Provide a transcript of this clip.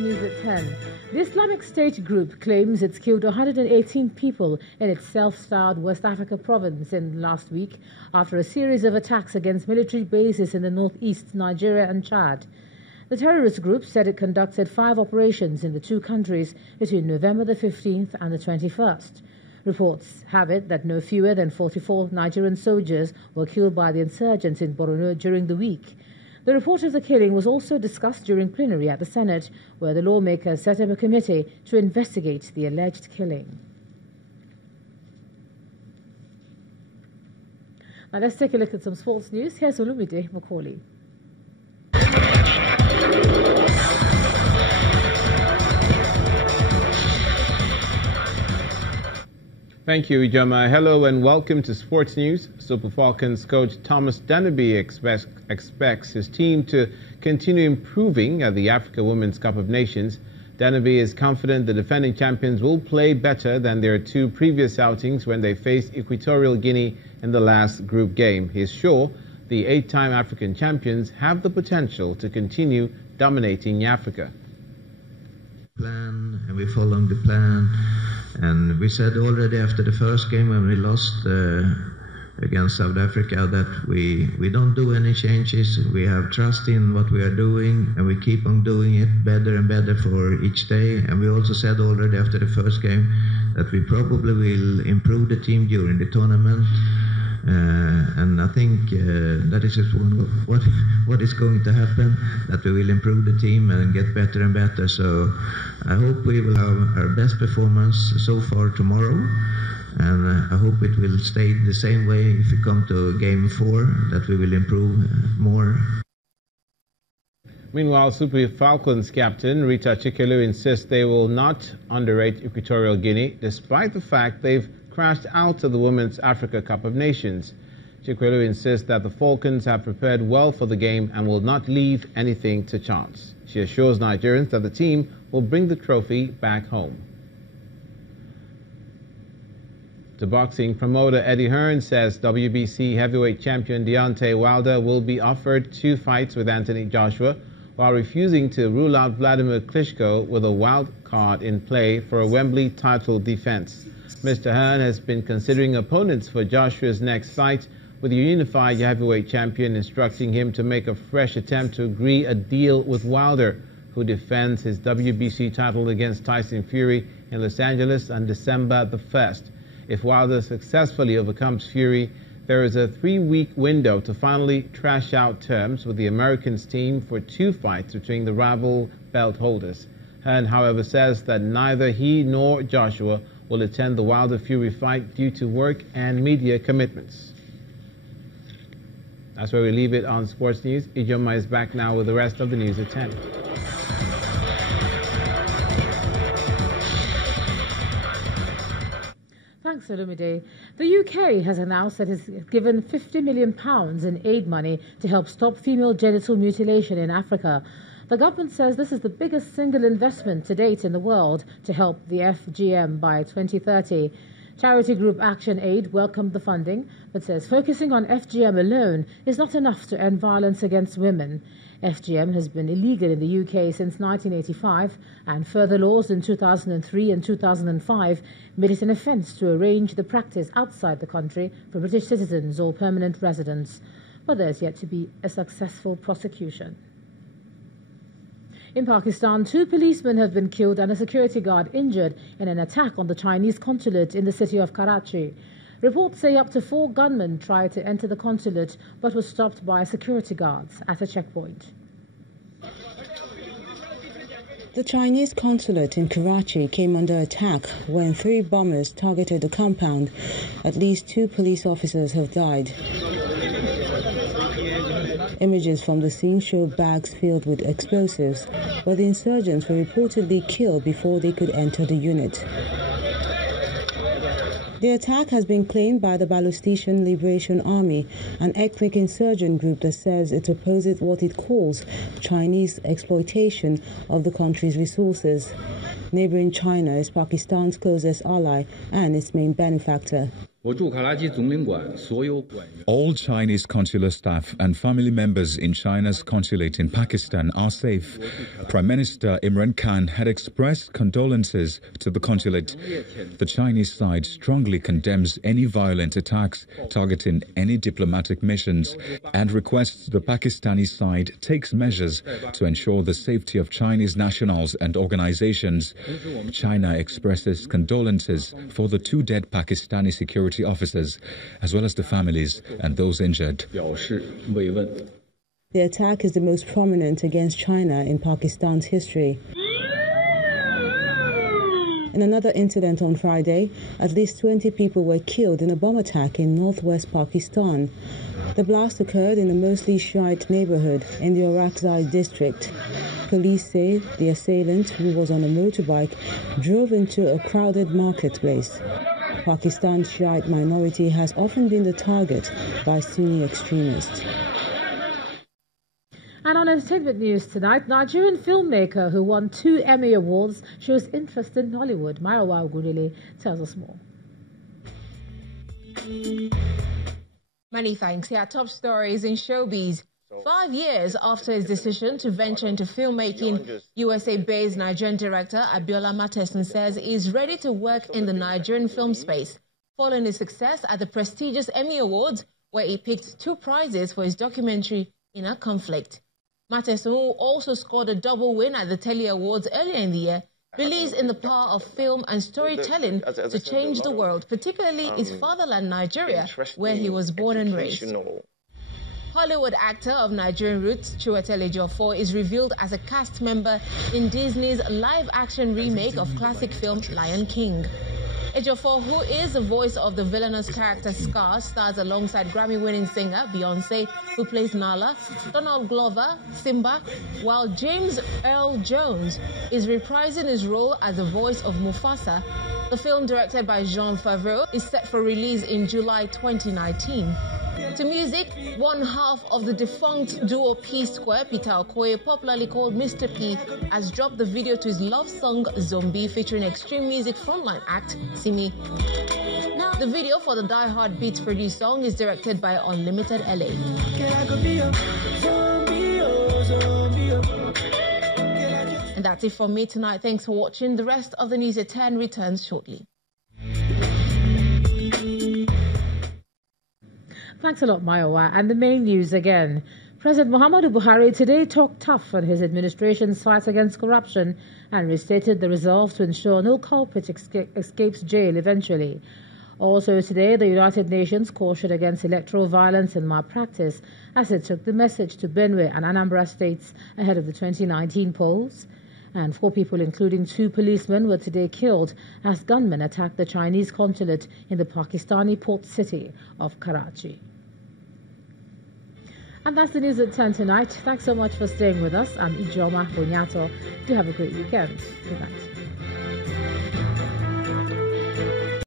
News at 10. The Islamic State group claims it's killed 118 people in its self-styled West Africa province in last week after a series of attacks against military bases in the northeast, Nigeria and Chad. The terrorist group said it conducted 5 operations in the 2 countries between November the 15th and the 21st. Reports have it that no fewer than 44 Nigerian soldiers were killed by the insurgents in Borno during the week. The report of the killing was also discussed during plenary at the Senate, where the lawmakers set up a committee to investigate the alleged killing. Now let's take a look at some sports news. Here's Olumide Macaulay. Thank you, Ijoma. Hello and welcome to Sports News. Super Falcons coach Thomas Dennerby expects his team to continue improving at the Africa Women's Cup of Nations. Dennerby is confident the defending champions will play better than their 2 previous outings when they faced Equatorial Guinea in the last group game. He is sure the 8-time African champions have the potential to continue dominating Africa. And we followed the plan. And we said already after the first game when we lost against South Africa that we don't do any changes. We have trust in what we are doing and we keep on doing it better and better for each day. And we also said already after the first game that we probably will improve the team during the tournament. And I think that is just what is going to happen, that we will improve the team and get better and better. So I hope we will have our best performance so far tomorrow, and I hope it will stay the same way if we come to game 4, that we will improve more. Meanwhile, Super Falcons captain Rita Chikelu insists they will not underrate Equatorial Guinea, despite the fact they've crashed out of the Women's Africa Cup of Nations. Chikelu insists that the Falcons have prepared well for the game and will not leave anything to chance. She assures Nigerians that the team will bring the trophy back home. To boxing, promoter Eddie Hearn says WBC heavyweight champion Deontay Wilder will be offered 2 fights with Anthony Joshua, while refusing to rule out Vladimir Klitschko with a wild card in play for a Wembley title defense. Mr. Hearn has been considering opponents for Joshua's next fight, with the unified heavyweight champion instructing him to make a fresh attempt to agree a deal with Wilder, who defends his WBC title against Tyson Fury in Los Angeles on December the 1st. If Wilder successfully overcomes Fury, there is a 3-week window to finally trash out terms with the Americans team for 2 fights between the rival belt holders. Hearn, however, says that neither he nor Joshua will attend the Wilder-Fury fight due to work and media commitments. That's where we leave it on Sports News. Ijoma is back now with the rest of the news at 10. Thanks, Olumide. The UK has announced that it has given £50 million in aid money to help stop female genital mutilation in Africa. The government says this is the biggest single investment to date in the world to help the FGM by 2030. Charity group Action Aid welcomed the funding, but says focusing on FGM alone is not enough to end violence against women. FGM has been illegal in the UK since 1985, and further laws in 2003 and 2005 made it an offence to arrange the practice outside the country for British citizens or permanent residents. But there's yet to be a successful prosecution. In Pakistan, 2 policemen have been killed and a security guard injured in an attack on the Chinese consulate in the city of Karachi. Reports say up to 4 gunmen tried to enter the consulate but were stopped by security guards at a checkpoint. The Chinese consulate in Karachi came under attack when 3 bombers targeted the compound. At least 2 police officers have died. Images from the scene show bags filled with explosives, where the insurgents were reportedly killed before they could enter the unit. The attack has been claimed by the Balochistan Liberation Army, an ethnic insurgent group that says it opposes what it calls Chinese exploitation of the country's resources. Neighboring China is Pakistan's closest ally and its main benefactor. All Chinese consular staff and family members in China's consulate in Pakistan are safe. Prime Minister Imran Khan had expressed condolences to the consulate. The Chinese side strongly condemns any violent attacks targeting any diplomatic missions and requests the Pakistani side takes measures to ensure the safety of Chinese nationals and organizations. China expresses condolences for the 2 dead Pakistani security officers, as well as the families and those injured. The attack is the most prominent against China in Pakistan's history. In another incident on Friday, at least 20 people were killed in a bomb attack in northwest Pakistan. The blast occurred in a mostly Shiite neighborhood in the Orakzai district. Police say the assailant, who was on a motorbike, drove into a crowded marketplace. Pakistan's Shiite minority has often been the target by Sunni extremists. And on entertainment news tonight, Nigerian filmmaker who won 2 Emmy Awards shows interest in Nollywood. Marawa Ogudele tells us more. Many thanks. Here are top stories in showbiz. 5 years after his decision to venture into filmmaking, USA-based Nigerian director Abiola Mateson says he is ready to work in the Nigerian film space, following his success at the prestigious Emmy Awards, where he picked 2 prizes for his documentary Inner Conflict. Mateson, who also scored a double win at the Telly Awards earlier in the year, believes in the power of film and storytelling to change the world, particularly his fatherland, Nigeria, where he was born and raised. Hollywood actor of Nigerian roots, Chiwetel Ejiofor, is revealed as a cast member in Disney's live-action remake of classic film Lion King. Ejiofor, who is the voice of the villainous character Scar, stars alongside Grammy-winning singer Beyoncé, who plays Nala, Donald Glover, Simba, while James Earl Jones is reprising his role as the voice of Mufasa. The film, directed by Jon Favreau, is set for release in July 2019. To music, one half of the defunct duo P.4, Peter Okoye, popularly called Mr. P, has dropped the video to his love song Zombie, featuring extreme music frontline act Simi. The video for the Die Hard Beats produced song is directed by Unlimited LA. And that's it from me tonight. Thanks for watching. The rest of the news at 10 returns shortly. Thanks a lot, Mayowa. And the main news again. President Muhammadu Buhari today talked tough on his administration's fight against corruption and restated the resolve to ensure no culprit escapes jail eventually. Also today, the United Nations cautioned against electoral violence and malpractice as it took the message to Benue and Anambra states ahead of the 2019 polls. And 4 people, including 2 policemen, were today killed as gunmen attacked the Chinese consulate in the Pakistani port city of Karachi. And that's the news at 10 tonight. Thanks so much for staying with us. I'm Ijoma Bonyato. Do have a great weekend. Good night.